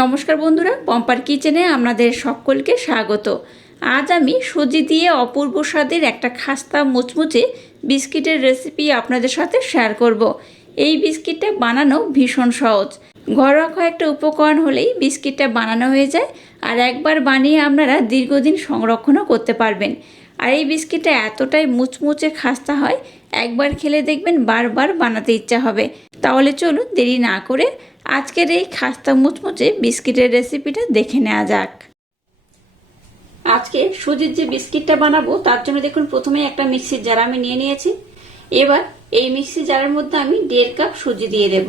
নমস্কার বন্ধুরা, পম্পার কিচেনে আপনাদের সকলকে স্বাগত। আজ আমি সুজি দিয়ে অপূর্ব স্বাদের একটা খাস্তা মুচমুচে বিস্কিটের রেসিপি আপনাদের সাথে শেয়ার করব। এই বিস্কিটটা বানানো ভীষণ সহজ। ঘরোয়া কয়েকটা উপকরণ হলেই বিস্কিটটা বানানো হয়ে যায় আর একবার বানিয়ে আপনারা দীর্ঘদিন সংরক্ষণও করতে পারবেন। আর এই বিস্কিটটা এতটাই মুচমুচে খাস্তা হয়, একবার খেলে দেখবেন বারবার বানাতে ইচ্ছা হবে। তাহলে চলুন দেরি না করে আজকের এই খাস্তা মুচমুচে বিস্কিটের রেসিপিটা দেখে নেওয়া যাক। আজকে সুজির যে বিস্কিটটা বানাবো, তার জন্য দেখুন প্রথমে একটা মিক্সির জার আমি নিয়ে নিয়েছি। এবার এই মিক্সি জারের মধ্যে আমি দেড় কাপ সুজি দিয়ে দেব।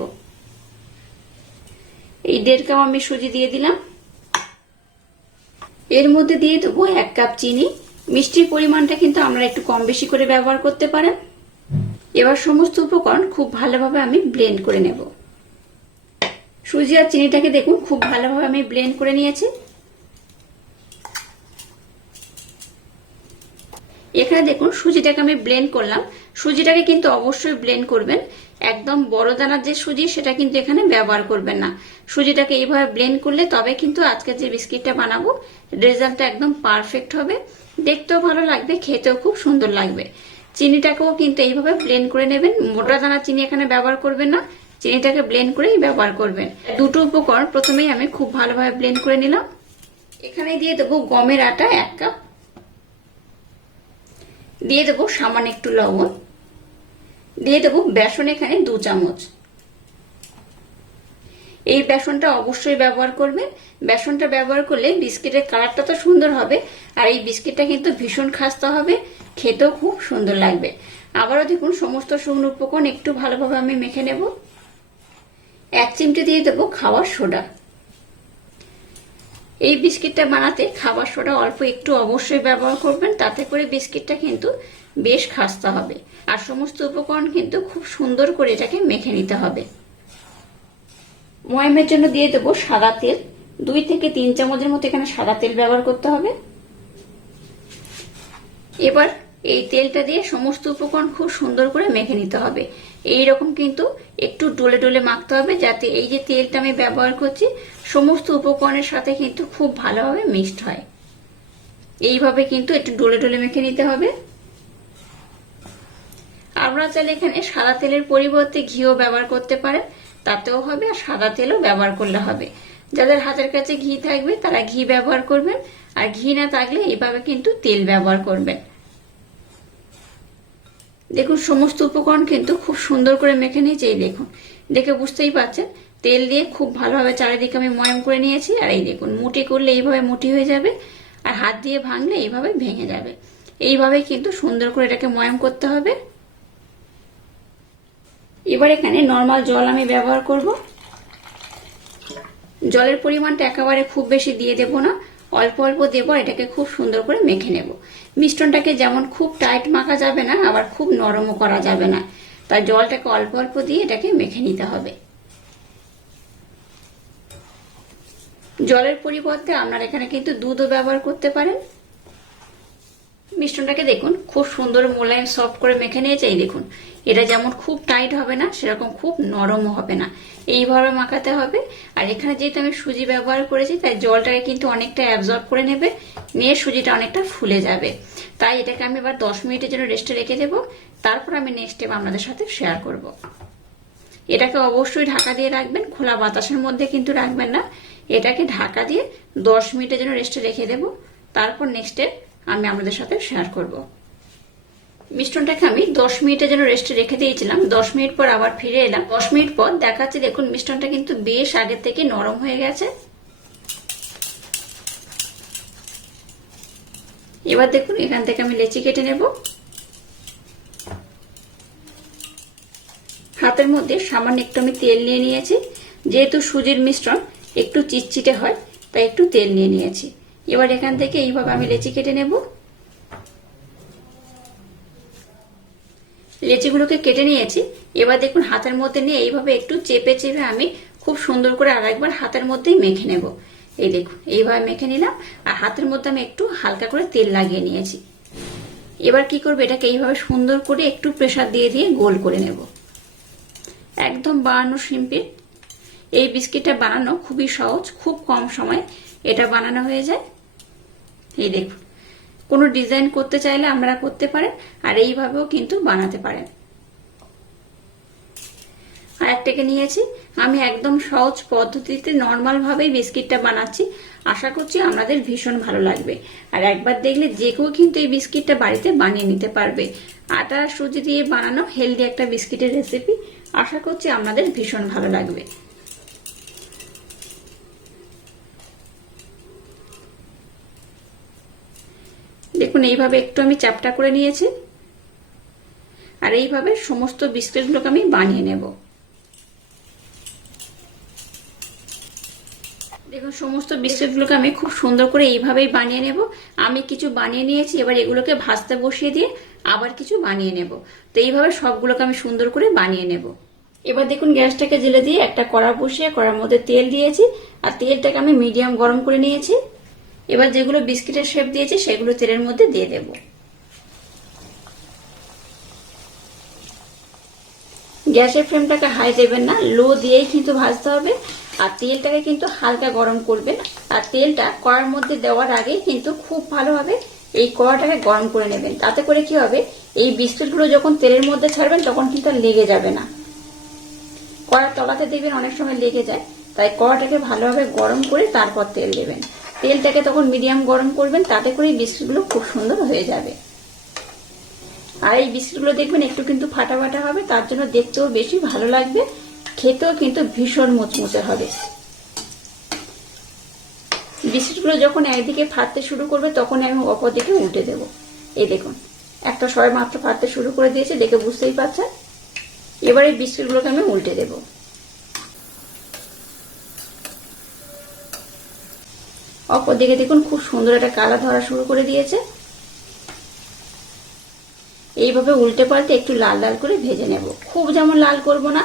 এই দেড় কাপ আমি সুজি দিয়ে দিলাম। এর মধ্যে দিয়ে দেবো এক কাপ চিনি। মিষ্টির পরিমাণটা কিন্তু আমরা একটু কম বেশি করে ব্যবহার করতে পারেন। এবার সমস্ত উপকরণ খুব ভালোভাবে আমি ব্লেন্ড করে নেব। সুজি আর চিনিটাকে দেখুন, খুব ভালোভাবে আমি ব্লেন্ড করে নিয়েছি। এখানে দেখুন, সুজিটাকে আমি ব্লেন্ড করলাম। সুজিটাকে কিন্তু অবশ্যই ব্লেন্ড করবেন। একদম বড় দানার যে সুজি, সেটা কিন্তু এখানে ব্যবহার করবেন না। সুজিটাকে এইভাবে ব্লেন্ড করলে তবে কিন্তু আজকে যে বিস্কিটটা বানাবো, রেজাল্টটা একদম পারফেক্ট হবে। দেখতেও ভালো লাগবে, খেতেও খুব সুন্দর লাগবে। চিনিটাকেও কিন্তু এইভাবে ব্লেন্ড করে নেবেন। মোটা দানা চিনি এখানে ব্যবহার করবেন না। চিনিটাকে ব্লেন্ড করেই ব্যবহার করবেন। দুটো উপকরণ প্রথমেই আমি খুব ভালোভাবে ব্লেন্ড করে নিলাম। এখানে দিয়ে দেবো গমের আটা এক কাপ। দিয়ে দেবো সামান্য একটু লবণ। দিয়ে দেবো বেসন এখানে দু চামচ। এই বেসনটা অবশ্যই ব্যবহার করবেন। বেসনটা ব্যবহার করলে বিস্কিটের কালারটা তো সুন্দর হবে, আর এই বিস্কিটটা কিন্তু ভীষণ খাস্তা হবে, খেতেও খুব সুন্দর লাগবে। আবারও দেখুন, সমস্ত শুকনো উপকরণ একটু ভালোভাবে আমি মেখে নেব। এক চিমটে দিয়ে দেবো খাওয়ার সোডা। এই বিস্কিটটা বানাতে খাবার সোডা অল্প একটু অবশ্যই ব্যবহার করবেন, তাতে করে বিস্কিটটা কিন্তু বেশ খাস্তা হবে। আর সমস্ত উপকরণ কিন্তু খুব সুন্দর করে এটাকে মেখে নিতে হবে। ময়মের জন্য দিয়ে দেবো সাদা তেল। দুই থেকে তিন চামচের মতো এখানে সাদা তেল ব্যবহার করতে হবে। এবার এই তেলটা দিয়ে সমস্ত উপকরণ খুব সুন্দর করে মেখে নিতে হবে। এই রকম কিন্তু একটু ডলে ডলে মাখতে হবে যাতে এই যে তেলটা আমি ব্যবহার করছি, সমস্ত উপকরণের সাথে কিন্তু খুব ভালোভাবে মিক্সড হয়। এইভাবে কিন্তু একটু ডলে ডলে মেখে নিতে হবে। আপনারা চাইলে এখানে সাদা তেলের পরিবর্তে ঘিও ব্যবহার করতে পারেন, তাতেও হবে আর সাদা তেলও ব্যবহার করলে হবে। যাদের হাতের কাছে ঘি থাকবে তারা ঘি ব্যবহার করবেন, আর ঘি না থাকলে এইভাবে কিন্তু তেল ব্যবহার করবেন। দেখুন, সমস্ত উপকরণ কিন্তু খুব সুন্দর করে মেখে নিয়েছি, এই দেখুন। দেখে বুঝতেই পারছেন তেল দিয়ে খুব ভালোভাবে চারিদিকে আমি ময়ম করে নিয়েছি, আর এই দেখুন, মুটি করলে এইভাবে মুটি হয়ে যাবে, আর হাত দিয়ে ভাঙলে এইভাবে ভেঙে যাবে। এইভাবে কিন্তু সুন্দর করে এটাকে ময়ম করতে হবে। এবার এখানে নর্মাল জল আমি ব্যবহার করব। জলের পরিমাণটা একেবারে খুব বেশি দিয়ে দেব না অল্প অল্প দেবো, এটাকে খুব সুন্দর করে মেখে নেব। মিষ্টনটাকে যেমন খুব টাইট মাখা যাবে না, আবার খুব নরমও করা যাবে না। তাই জলটাকে অল্প অল্প দিয়ে এটাকে মেখে নিতে হবে। জলের পরিবর্তে আপনারা এখানে কিন্তু দুধও ব্যবহার করতে পারেন। মিষ্টনটাকে দেখুন, খুব সুন্দর মোলায়েম সফট করে মেখে নিয়েছে, এই দেখুন। এটা যেমন খুব টাইট হবে না, সেরকম খুব নরমও হবে না। এইভাবে মাখাতে হবে। আর এখানে যেহেতু আমি সুজি ব্যবহার করেছি, তাই জলটাকে কিন্তু অনেকটা অ্যাবজর্ব করে নেবে, নিয়ে সুজিটা অনেকটা ফুলে যাবে। তাই এটাকে আমি এবার দশ মিনিটের জন্য রেস্টে রেখে দেব। তারপর আমি নেক্সট স্টেপ আপনাদের সাথে শেয়ার করব। এটাকে অবশ্যই ঢাকা দিয়ে রাখবেন, খোলা বাতাসের মধ্যে কিন্তু রাখবেন না। এটাকে ঢাকা দিয়ে দশ মিনিটের জন্য রেস্টে রেখে দেব। তারপর নেক্সট স্টেপ আমি আপনাদের সাথে শেয়ার করব। মিষ্টনটাকে আমি দশ মিনিটের জন্য রেস্টে রেখে দিয়েছিলাম। দশ মিনিট পর আবার ফিরে এলাম। দশ মিনিট পর দেখাচ্ছি, দেখুন, মিষ্টনটা কিন্তু বেশ আগের থেকে নরম হয়ে গেছে। এবার দেখুন, এখান থেকে আমি লেচি কেটে নেব। হাতের মধ্যে সামান্য একটু আমি তেল নিয়ে নিয়েছি। যেহেতু সুজির মিশ্রণ, একটু চিটচিটে হয়, তাই একটু তেল নিয়ে নিয়েছি। এবার এখান থেকে এইভাবে আমি লেচি কেটে নেব। লেচিগুলোকে কেটে নিয়েছি। এবার দেখুন, হাতের মধ্যে নিয়ে এইভাবে একটু চেপে চেপে আমি খুব সুন্দর করে আর একবার হাতের মধ্যেই মেখে নেব। এই দেখুন, এইভাবে মেখে নিলাম। আর হাতের মধ্যে আমি একটু হালকা করে তেল লাগিয়ে নিয়েছি। এবার কি করব, এটাকে এইভাবে সুন্দর করে একটু প্রেশার দিয়ে দিয়ে গোল করে নেব। একদম বানানো সিম্পিল। এই বিস্কিটটা বানানো খুবই সহজ, খুব কম সময় এটা বানানো হয়ে যায়। এই দেখুন। কোনো ডিজাইন করতে চাইলে আমরা করতে পারেন, আর এইভাবেও কিন্তু বানাতে পারেন। আর একটাকে নিয়েছি। আমি একদম সহজ পদ্ধতিতে নর্মাল ভাবেই বিস্কিটটা বানাচ্ছি। আশা করছি আমাদের ভীষণ ভালো লাগবে। আর একবার দেখলে যে কেউ কিন্তু এই বিস্কিটটা বাড়িতে বানিয়ে নিতে পারবে। আটা সুজি দিয়ে বানানো হেলদি একটা বিস্কিটের রেসিপি আশা করছি আমাদের ভীষণ ভালো লাগবে। দেখুন, এইভাবে একটু আমি চ্যাপটা করে নিয়েছি। আর এইভাবে সমস্ত বিস্কিটগুলোকে আমি বানিয়ে নেব। দেখুন, সমস্ত বিস্কিটগুলোকে আমি খুব সুন্দর করে এইভাবেই বানিয়ে নেব। আমি কিছু বানিয়ে নিয়েছি, এবার এগুলোকে ভাজতে বসিয়ে দিয়ে আবার কিছু বানিয়ে নেব। তো এইভাবে সবগুলোকে আমি সুন্দর করে বানিয়ে নেব। এবার দেখুন, গ্যাসটাকে জেলে দিয়ে একটা কড়া বসিয়ে কড়ার মধ্যে তেল দিয়েছি। আর তেলটাকে আমি মিডিয়াম গরম করে নিয়েছি। এবার যেগুলো বিস্কিটের শেপ দিয়েছি, সেগুলো তেলের মধ্যে দিয়ে দেব। গ্যাসের ফ্লেমটাকে হাই দেবেন না লো দিয়েই কিন্তু ভাজতে হবে। আর তেলটাকে কিন্তু হালকা গরম করবেন। আর তেলটা কড়ার মধ্যে দেওয়ার আগে কিন্তু খুব ভালোভাবে এই কড়াটাকে গরম করে নেবেন। তাতে করে কি হবে, এই বিস্কিটগুলো যখন তেলের মধ্যে ছাড়বেন, তখন কিন্তু লেগে যাবে না। কড়ার তলাতে দেখবেন অনেক সময় লেগে যায়, তাই কড়াটাকে ভালোভাবে গরম করে তারপর তেল দেবেন। তেলটাকে তখন মিডিয়াম গরম করবেন, তাতে করে এই বিস্কিটগুলো খুব সুন্দর হয়ে যাবে। আর এই বিস্কিটগুলো দেখবেন একটু কিন্তু ফাটা ফাটা হবে, তার জন্য দেখতেও বেশি ভালো লাগবে, খেতেও কিন্তু ভীষণ মুচমুচে হবে। বিস্কিটগুলো যখন একদিকে ফাটতে শুরু করবে তখন আমি অপর দিকে উল্টে দেব। এই দেখুন, একটা সবাই মাত্র ফাটতে শুরু করে দিয়েছে, দেখে বুঝতেই পারছেন? এবার এই বিস্কিটগুলোকে আমি উল্টে দেব। দিকে দেখুন, খুব সুন্দর একটা কালার ধরা শুরু করে দিয়েছে। এইভাবে উল্টে পাল্টে একটু লাল লাল করে ভেজে নেব। খুব যেমন লাল করব না,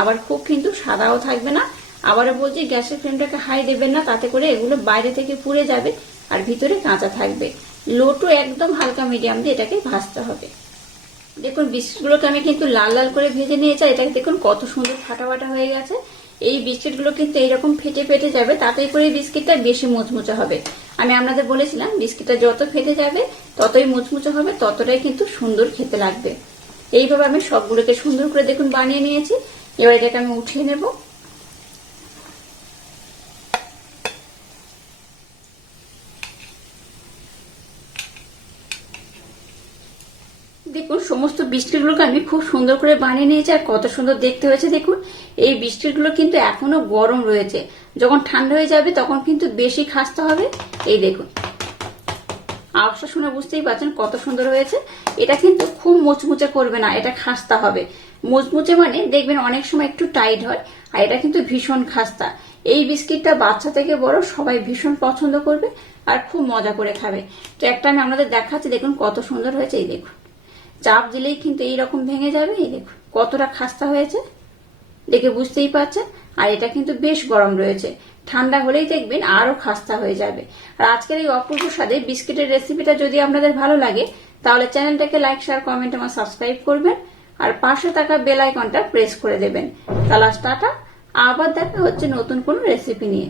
আবার খুব কিন্তু সাদাও থাকবে না। আবার বলছি, গ্যাসের ফ্লেমটাকে হাই দেবেন না, তাতে করে এগুলো বাইরে থেকে পুড়ে যাবে আর ভিতরে কাঁচা থাকবে। লো টু একদম হালকা মিডিয়াম দিয়ে এটাকে ভাজতে হবে। দেখুন, বিস্কিটগুলোকে আমি কিন্তু লাল লাল করে ভেজে নিয়েছি এটাকে দেখুন কত সুন্দর ফাটা ফাটা হয়ে গেছে। এই বিস্কিটগুলো কিন্তু এইরকম ফেটে ফেটে যাবে, তাতে করে বিস্কিটটা বেশি মুচমুচে হবে। আমি আপনাদের বলেছিলাম, বিস্কিটটা যত ফেটে যাবে, ততই মুচমুচে হবে, ততটাই কিন্তু সুন্দর খেতে লাগবে। এইভাবে আমি সবগুলোকে সুন্দর করে দেখুন বানিয়ে নিয়েছি। এবার এটাকে আমি উঠিয়ে নেব দেখুন সমস্ত বিস্কিটগুলোকে আমি খুব সুন্দর করে বানিয়ে নিয়েছি আর কত সুন্দর দেখতে হয়েছে দেখুন। এই বিস্কিটগুলো কিন্তু এখনও গরম রয়েছে। যখন ঠান্ডা হয়ে যাবে তখন কিন্তু বেশি খাসতে হবে। এই দেখুন। আওয়াজটা শুনে বুঝতেই পারছেন কত সুন্দর হয়েছে। এটা কিন্তু খুব মুচমুচে করবে না, এটা খাস্তা হবে। মুচমুচে মানে দেখবেন অনেক সময় একটু টাইট হয় আর এটা কিন্তু ভীষণ খাস্তা। এই বিস্কিটটা বাচ্চা থেকে বড় সবাই ভীষণ পছন্দ করবে আর খুব মজা করে খাবে। তো একটা আমি আপনাদের দেখাচ্ছি, দেখুন কত সুন্দর হয়েছে, এই দেখুন। চাপ দিলেই কিন্তু এইরকম ভেঙে যাবে। এই কতটা খাস্তা হয়েছে। দেখে বুঝতেই পারছেন। আর এটা কিন্তু বেশ গরম রয়েছে। ঠান্ডা হলেই দেখবেন আরও খাস্তা হয়ে যাবে। আর আজকের এই অপূর্ব স্বাদে বিস্কিটের রেসিপিটা যদি আপনাদের ভালো লাগে, তাহলে চ্যানেলটাকে লাইক শেয়ার কমেন্ট আমার সাবস্ক্রাইব করবেন। আর পাশে থাকা বেল আইকনটা প্রেস করে দেবেন। তাহলে আবার দেখা হচ্ছে নতুন কোনো রেসিপি নিয়ে।